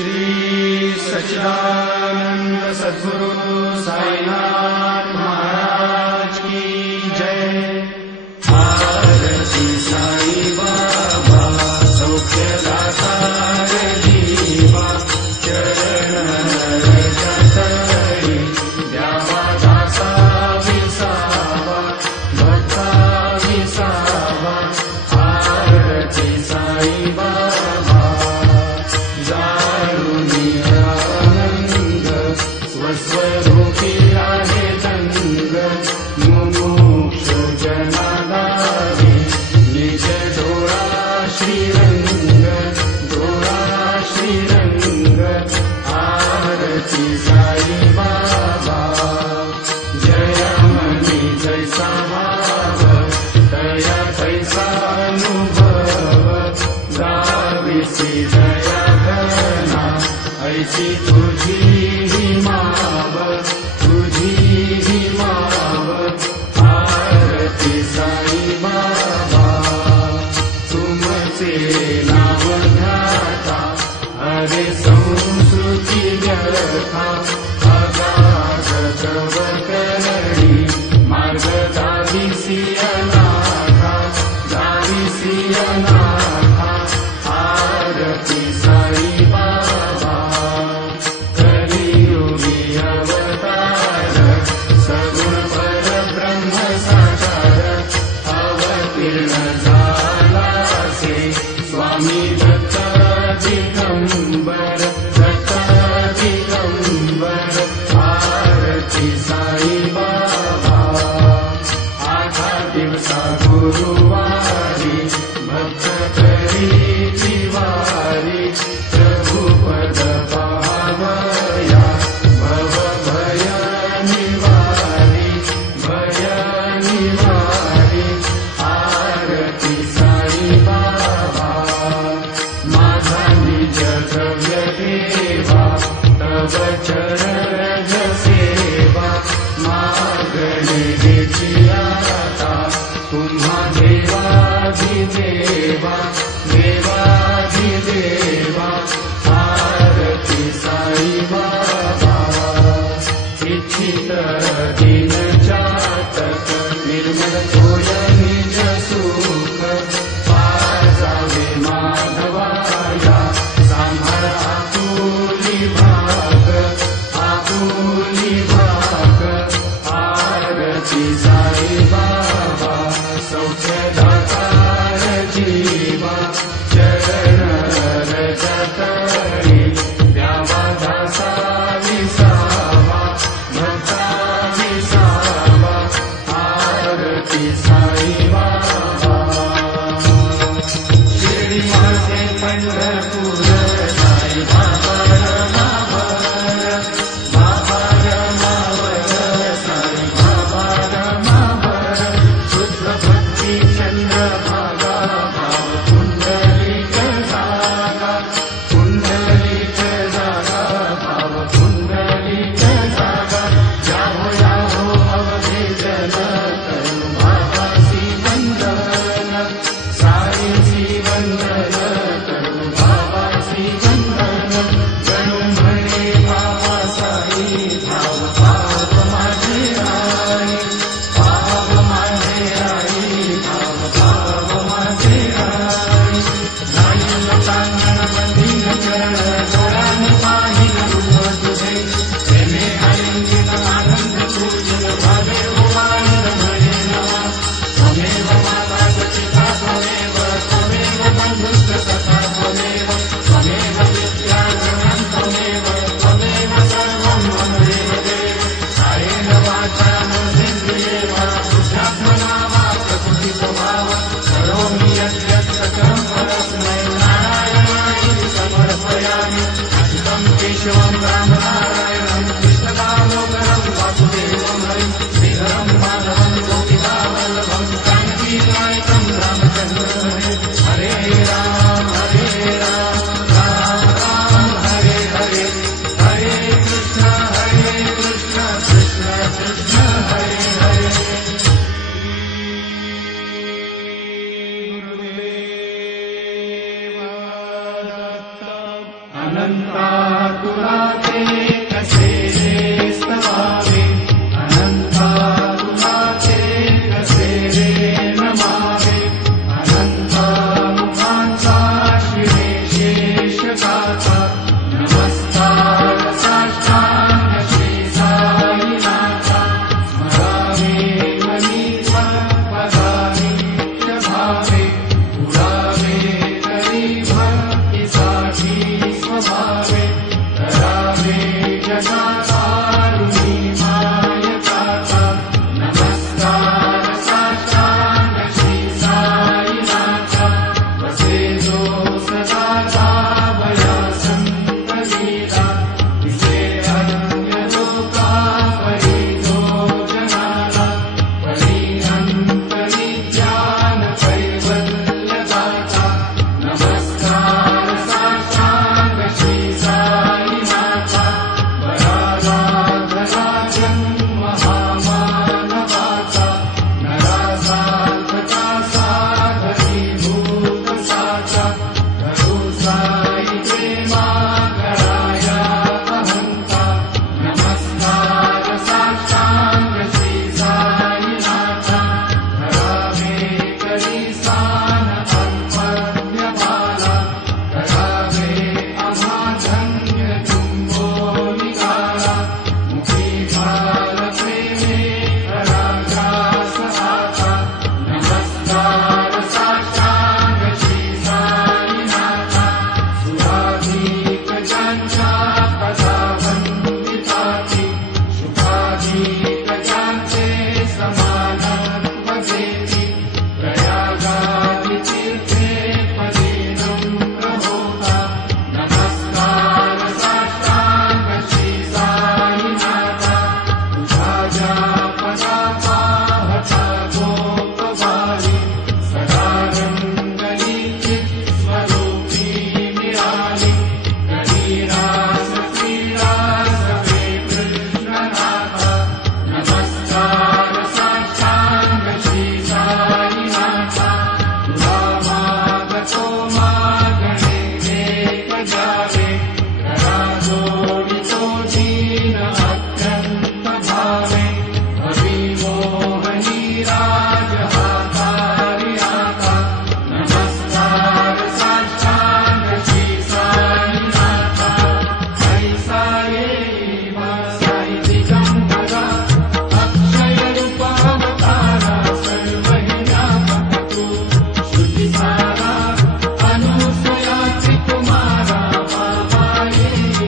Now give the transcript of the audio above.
श्री सच्चिदानंद सद्गुरु साईनाथ महाराज की जय। आरती साई बाबा सौख्यदाता जीवा चरण रजतरी द्यावा दासा विसावा भक्ता विसावा। आरती साई बाबा स्वस्वरूपी आहे तंग मुमुक्ष जनादारी निज डोळा श्रीरंग डोळा श्रीरंग। आरती साई बाबा जय मनी जैसा भाव दया तैसा अनुभव गाविसी दया घना ऐसी तुझी माव तुझी माव। आरती साई बाबा तुमचे नाव ध्याता हरे संस्कृती व्यथा अगाध तव करणी मार्ग दाविसी अनाथा दाविसी अनाथा। आरती साई बाबा कलियुगी अवतार सगुण परब्रह्म साकार अवतीर्ण झालासे स्वामी दत्त दिगंबर दत्त दिगंबर। आरती साई बाबा आठा दिवसा गुरुवारी भक्त करीची वारी प्रभु पद पावया भव भय निवारी भय निवारी। आरती साई बाबा माझा निज द्रव्य देवा तव चरण सेवा मागणी देची आता तुम्हा देवाधिदेवा देवाधिदेवा। आरती साई बाबा इच्छित दिन चातक निर्मल होय निज सुख पाजावे माधवाया सांभाळ आपुली भाग आपुली भाग। आरती साई बाबा सौख्यदाता जीवा चरण रजत संता तुला